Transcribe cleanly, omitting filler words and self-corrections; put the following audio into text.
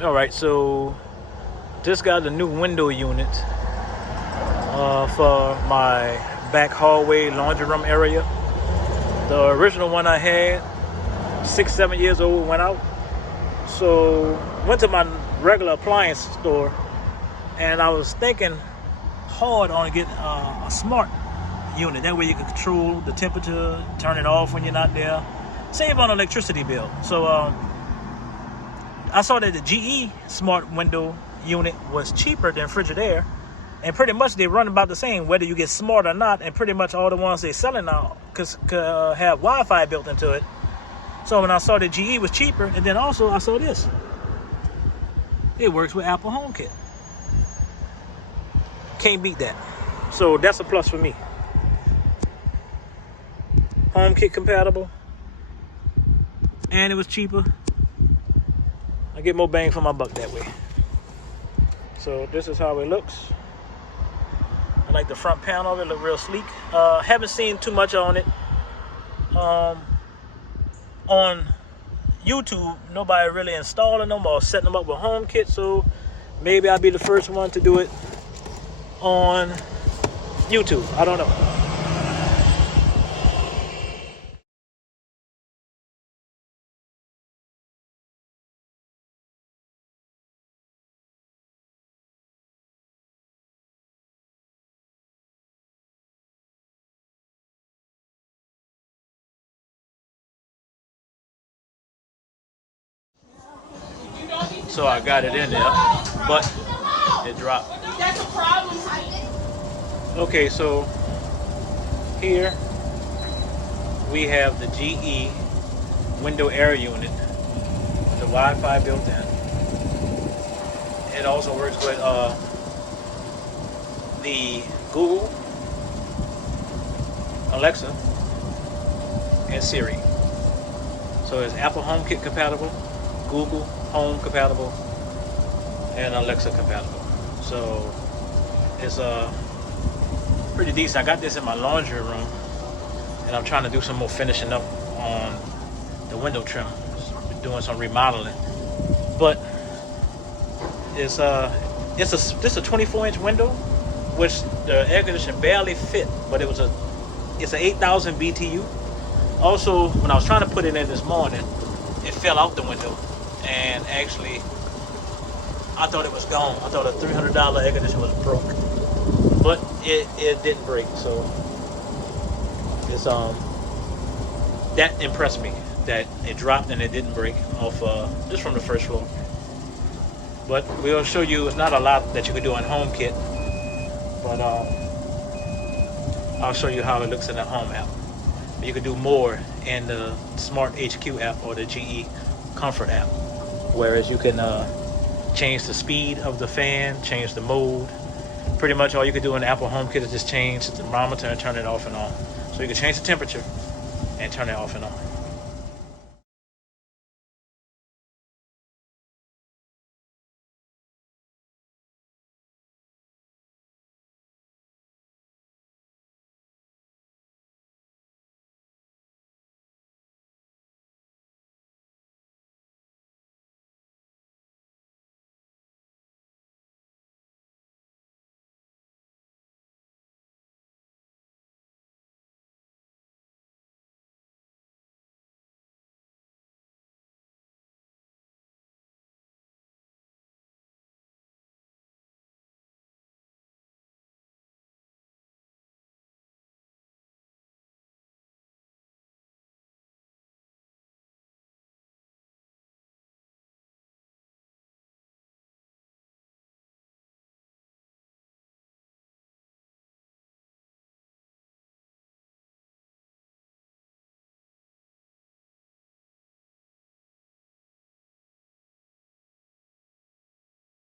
All right, so just got a new window unit for my back hallway laundry room area. The original one I had, 6-7 years old, went out. So went to my regular appliance store, and I was thinking hard on getting a smart unit. That way you can control the temperature, turn it off when you're not there, save on electricity bill. So I saw that the GE smart window unit was cheaper than Frigidaire, and pretty much they run about the same whether you get smart or not, and pretty much all the ones they're selling now could have Wi-Fi built into it. So when I saw that GE was cheaper, and then also I saw this, it works with Apple HomeKit. Can't beat that. So that's a plus for me. HomeKit compatible, and it was cheaper. I get more bang for my buck that way. So this is how it looks. I like the front panel of it, look real sleek. Haven't seen too much on it. On YouTube, nobody really installing them or setting them up with HomeKit, so maybe I'll be the first one to do it on YouTube. I don't know. So I got it in there, but it dropped. That's a problem. Okay, so here we have the GE window air unit with the Wi-Fi built in. It also works with the Google, Alexa, and Siri. So it's Apple HomeKit compatible, Google Home compatible, and Alexa compatible. So it's pretty decent. I got this in my laundry room, and I'm trying to do some more finishing up on the window trim. Just doing some remodeling, but it's a 24-inch window, which the air conditioner barely fit, but it's an 8,000 BTU. Also, when I was trying to put it in this morning, it fell out the window, and actually I thought it was gone. I thought a $300 air conditioner was broke, but it didn't break. So it's that impressed me, that it dropped and it didn't break off just from the first floor. But we'll show you, it's not a lot that you can do on HomeKit, but I'll show you how it looks in the Home app. You can do more in the Smart HQ app or the GE Comfort app, whereas you can change the speed of the fan, change the mode. Pretty much all you can do in Apple HomeKit is just change the thermometer and turn it off and on. So you can change the temperature and turn it off and on.